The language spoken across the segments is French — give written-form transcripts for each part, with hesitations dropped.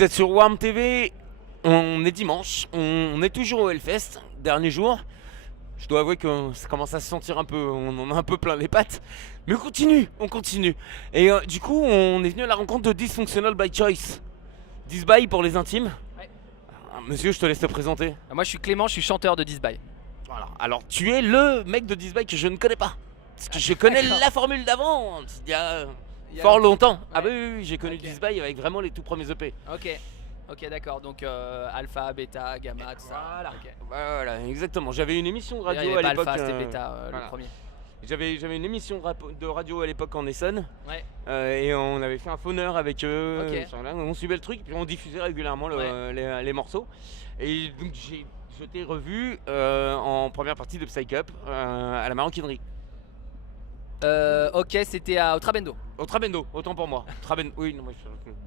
Vous êtes sur Warm TV, on est dimanche, on est toujours au Hellfest, dernier jour. Je dois avouer que ça commence à se sentir un peu, on en a un peu plein les pattes. Mais on continue. Et du coup, on est venu à la rencontre de Dysfunctional by Choice. Disby pour les intimes. Ouais. Monsieur, je te laisse te présenter. Moi je suis Clément, je suis chanteur de Disby. Voilà. Alors, tu es le mec de Disby que je ne connais pas. Parce que je connais d'accord. la formule d'avant, il y a Il y a fort longtemps. longtemps. Ah bah oui, j'ai connu Ok. Disby avec vraiment les tout premiers EP. Ok, d'accord, donc alpha, bêta, gamma, tout ça. Voilà. Ok. Voilà, exactement. J'avais une émission de D'ailleurs, il y radio à avait pas l'époque. alpha, c'était bêta, voilà. le premier. J'avais une émission de radio à l'époque en Essonne. Ouais. Et on avait fait un phoneur avec eux. Ok. Voilà, on suivait le truc, puis on diffusait régulièrement les morceaux. Et donc je t'ai revu en première partie de Psych Up à la Maroquinerie. Ok, c'était au Trabendo. Au Trabendo, autant pour moi. Oui, non,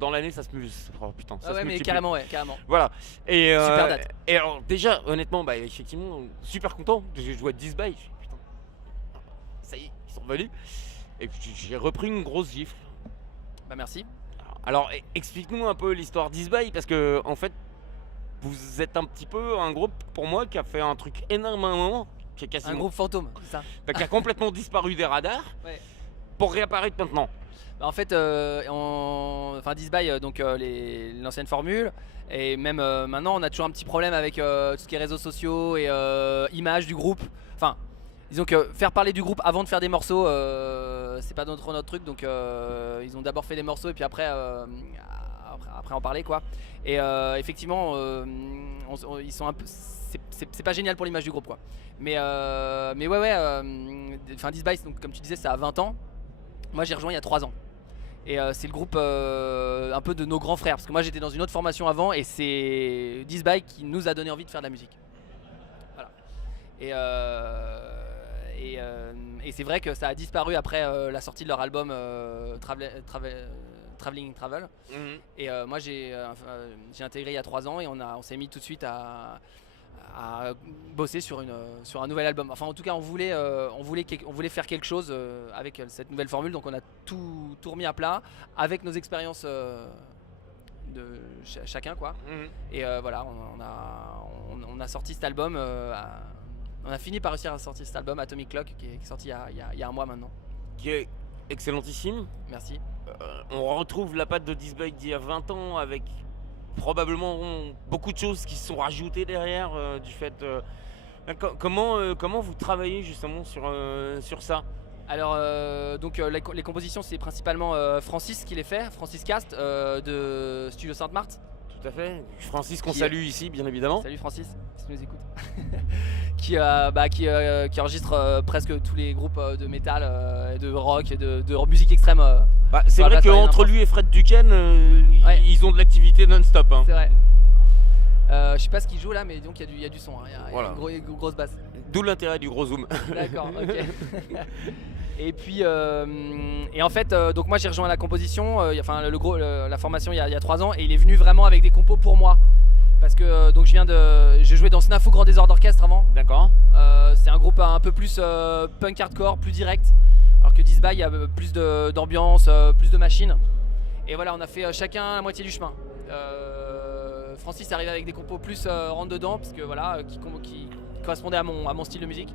dans l'année ça se muse. Oh putain, ça Ah se ouais, mais multiplie. carrément, ouais, carrément. Voilà. Et, Super date. Et alors, déjà, honnêtement, bah, effectivement, super content. J'ai joué à Disby. Je suis putain, ça y est, ils sont venus. Et puis j'ai repris une grosse gifle. Bah merci. Alors, explique-nous un peu l'histoire d'Isby, parce que, en fait, vous êtes un petit peu un groupe, pour moi, qui a fait un truc énorme à un moment, qui est Un quasiment, groupe fantôme, c'est ça. qui a complètement disparu des radars, Ouais. pour réapparaître maintenant. Bah, en fait, enfin Disby, donc l'ancienne formule, et même maintenant on a toujours un petit problème avec tout ce qui est réseaux sociaux et images du groupe. Enfin, disons que faire parler du groupe avant de faire des morceaux, c'est pas notre truc, donc ils ont d'abord fait des morceaux et puis après en parler quoi. Et effectivement, ils sont un peu, c'est pas génial pour l'image du groupe quoi. Mais enfin Disby, donc comme tu disais, ça a 20 ans. Moi j'ai rejoint il y a 3 ans. Et c'est le groupe un peu de nos grands frères. Parce que moi j'étais dans une autre formation avant et c'est Disby qui nous a donné envie de faire de la musique. Voilà. Et c'est vrai que ça a disparu après la sortie de leur album Traveling Travel. Et moi j'ai intégré il y a 3 ans et on s'est mis tout de suite à bosser sur un nouvel album. Enfin en tout cas on voulait faire quelque chose avec cette nouvelle formule, donc on a tout remis à plat avec nos expériences de chacun quoi. Et voilà, on a sorti cet album, on a fini par réussir à sortir cet album Atomic Clock qui est sorti il y a un mois maintenant. Qui est excellentissime. Merci. On retrouve la patte de Disby d'il y a 20 ans avec probablement beaucoup de choses qui se sont rajoutées derrière du fait. Comment vous travaillez justement sur ça? Alors donc les compositions c'est principalement Francis qui les fait, Francis Cast de Studio Sainte-Marthe. Tout à fait. Francis qu'on Qui- salue ici bien évidemment. Salut Francis, si tu nous écoutes. qui enregistre presque tous les groupes de métal, de rock et de musique extrême. Bah, c'est Sur la vrai plateforme qu'entre France. lui et Fred Duquesne, Ouais. ils ont de l'activité non-stop. Hein. C'est vrai. Je sais pas ce qu'il joue là, mais donc il y a du son, hein. Il y a Voilà. une grosse basse. D'où l'intérêt du gros zoom. D'accord, ok. Et puis, et en fait, donc moi j'ai rejoint la composition, enfin la formation il y a 3 ans, et il est venu vraiment avec des compos pour moi. Parce que donc j'ai joué dans Snafou Grand Désordre Orchestre avant. D'accord. C'est un groupe un peu plus punk hardcore, plus direct. Alors que Disby, il y a plus d'ambiance, plus de machines. Et voilà, on a fait chacun la moitié du chemin. Francis est arrivé avec des compos plus rentre dedans, parce que voilà, qui correspondaient à mon style de musique.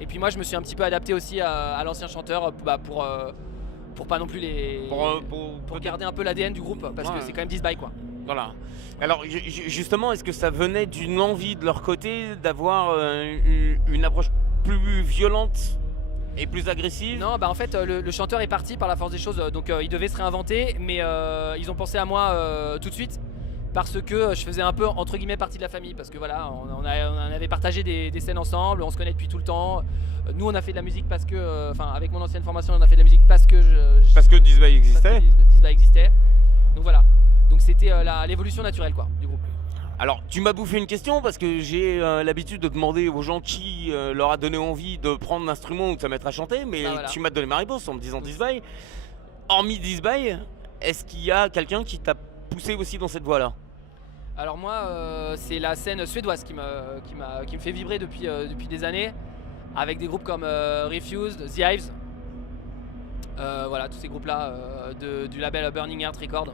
Et puis moi, je me suis un petit peu adapté aussi à l'ancien chanteur pour pas non plus pour garder un peu l'ADN du groupe, parce que c'est quand même Disby quoi. Voilà. Alors justement, est-ce que ça venait d'une envie de leur côté d'avoir une approche plus violente et plus agressive? Non, bah en fait le chanteur est parti par la force des choses, donc il devait se réinventer, mais ils ont pensé à moi tout de suite parce que je faisais un peu entre guillemets partie de la famille, parce que voilà, on avait partagé des scènes ensemble, on se connaît depuis tout le temps. Nous on a fait de la musique parce que, enfin avec mon ancienne formation on a fait de la musique parce que Parce que Disby existait. Disby existait. Donc voilà, donc c'était l'évolution naturelle quoi du groupe. Alors, tu m'as bouffé une question parce que j'ai l'habitude de demander aux gens qui leur a donné envie de prendre l'instrument ou de se mettre à chanter, mais Bah voilà. tu m'as donné ma réponse en me disant Disby. Hormis Disby, est-ce qu'il y a quelqu'un qui t'a poussé aussi dans cette voie-là? Alors moi, c'est la scène suédoise qui me fait vibrer depuis des années, avec des groupes comme Refused, The Hives, voilà tous ces groupes-là du label Burning Heart Records.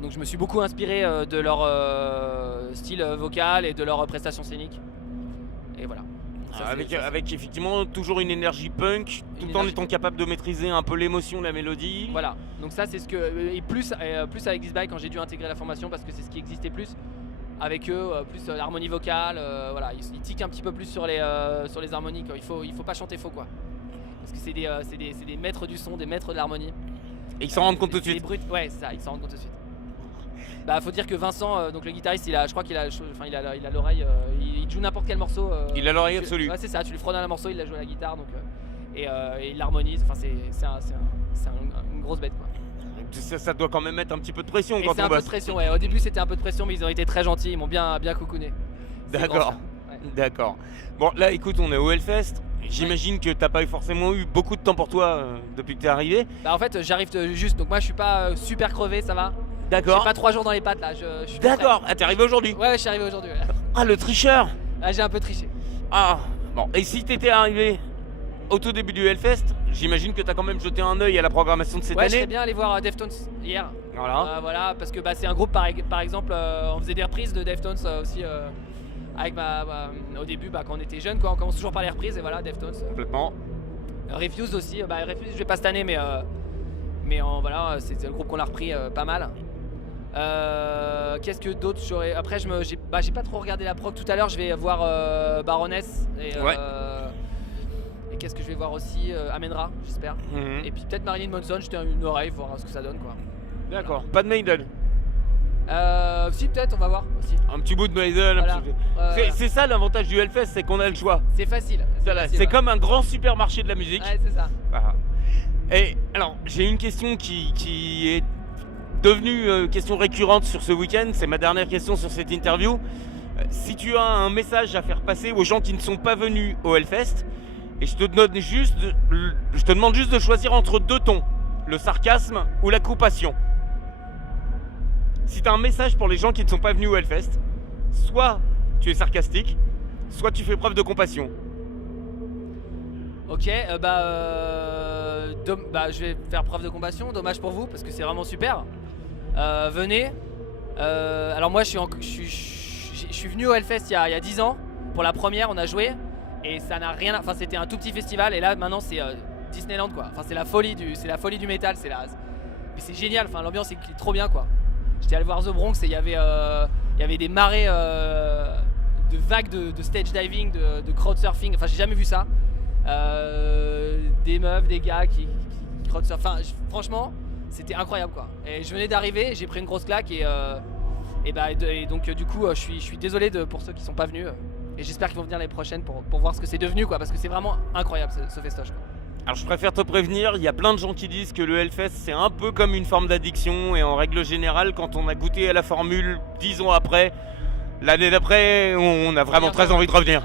Donc je me suis beaucoup inspiré de leur style vocal et de leurs prestations scéniques. Et voilà. Ça, Avec effectivement toujours une énergie punk, tout en étant capable de maîtriser un peu l'émotion de la mélodie. Voilà, donc ça c'est ce que. Et plus avec This Bike quand j'ai dû intégrer la formation parce que c'est ce qui existait plus. Avec eux, plus l'harmonie vocale, voilà, ils tiquent un petit peu plus sur les harmonies. Quoi. Il faut pas chanter faux quoi. Parce que c'est des maîtres du son, des maîtres de l'harmonie. Et ils s'en rendent compte tout de suite. Ouais, c'est ça, ils s'en rendent compte tout de suite. Bah faut dire que Vincent, donc le guitariste, je crois qu'il a l'oreille, il joue n'importe quel morceau. Il a l'oreille absolue. Ouais, c'est ça, tu lui fredonnes un morceau, il l'a joué à la guitare, donc et il l'harmonise. Enfin c'est une grosse bête quoi. Ça doit quand même mettre un petit peu de pression Et quand c'est on un peu bosse. de pression, ouais. Au début c'était un peu de pression, mais ils ont été très gentils, ils m'ont bien coucouné. D'accord. Ouais. D'accord. Bon là écoute, on est au Hellfest. J'imagine que t'as pas forcément eu beaucoup de temps pour toi depuis que t'es arrivé. Bah en fait j'arrive juste, donc moi je suis pas super crevé, ça va. D'accord. J'ai pas 3 jours dans les pattes là, je suis D'accord. Ah t'es arrivé aujourd'hui. Ouais, je suis arrivé aujourd'hui. Ouais. Ah le tricheur. Ah, j'ai un peu triché. Ah bon. Et si t'étais arrivé au tout début du Hellfest, j'imagine que t'as quand même jeté un œil à la programmation de cette Ouais, je année. serais bien allé voir Deftones hier. Voilà. Voilà, parce que c'est un groupe par exemple, on faisait des reprises de Deftones aussi avec au début quand on était jeune quoi, on commence toujours par les reprises et voilà Deftones. Complètement. Refused aussi, Refused je vais pas cette année mais voilà, c'est le groupe qu'on a repris pas mal. Qu'est-ce que d'autre j'aurais. Après j'ai pas trop regardé la prog tout à l'heure, je vais voir Baroness et Ouais. Et qu'est-ce que je vais voir aussi Amenra, j'espère. Mhm. Et puis peut-être Marilyn Manson, jeter une oreille, voir ce que ça donne quoi. D'accord. Pas de Maiden. Si peut-être, on va voir aussi. Un petit bout de Maiden. Voilà. C'est ça l'avantage du Hellfest, c'est qu'on a le choix. C'est facile. C'est comme un grand supermarché de la musique. Ouais, c'est ça. Voilà. Et alors, j'ai une question qui est devenue question récurrente sur ce week-end. C'est ma dernière question sur cette interview. Si tu as un message à faire passer aux gens qui ne sont pas venus au Hellfest, et je te demande juste de choisir entre deux tons, le sarcasme ou la compassion. Si tu as un message pour les gens qui ne sont pas venus au Hellfest, soit tu es sarcastique, soit tu fais preuve de compassion. Ok, je vais faire preuve de compassion, dommage pour vous parce que c'est vraiment super. Venez. Alors moi je suis venu au Hellfest il y a 10 ans. Pour la première on a joué et ça n'a rien. Enfin c'était un tout petit festival et là maintenant c'est Disneyland quoi. Enfin c'est la folie du métal, mais c'est génial. Enfin l'ambiance est trop bien quoi. J'étais allé voir The Bronx et il y avait des marées de vagues de stage diving, de crowd surfing. Enfin j'ai jamais vu ça. Des meufs, des gars qui crowd surfent. Enfin franchement c'était incroyable quoi. Et je venais d'arriver, j'ai pris une grosse claque et donc du coup je suis désolé pour ceux qui sont pas venus et j'espère qu'ils vont venir l'année prochaine pour voir ce que c'est devenu quoi, parce que c'est vraiment incroyable ce festoche quoi. Alors je préfère te prévenir, il y a plein de gens qui disent que le Hellfest c'est un peu comme une forme d'addiction et en règle générale quand on a goûté à la formule 10 ans après, l'année d'après on a vraiment très envie de revenir.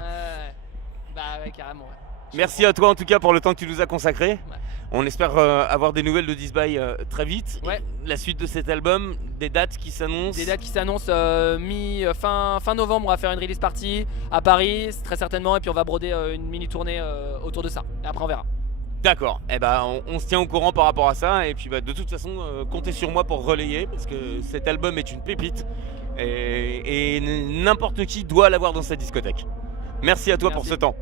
Ouais, carrément ouais. Merci à toi en tout cas pour le temps que tu nous as consacré. Ouais. On espère avoir des nouvelles de This Bike très vite. Ouais. La suite de cet album, des dates qui s'annoncent. Des dates qui s'annoncent fin novembre, on va faire une release party à Paris très certainement et puis on va broder une mini tournée autour de ça. Et après on verra. D'accord, on se tient au courant par rapport à ça et puis de toute façon comptez sur moi pour relayer parce que cet album est une pépite et n'importe qui doit l'avoir dans sa discothèque. Merci à toi pour ce temps.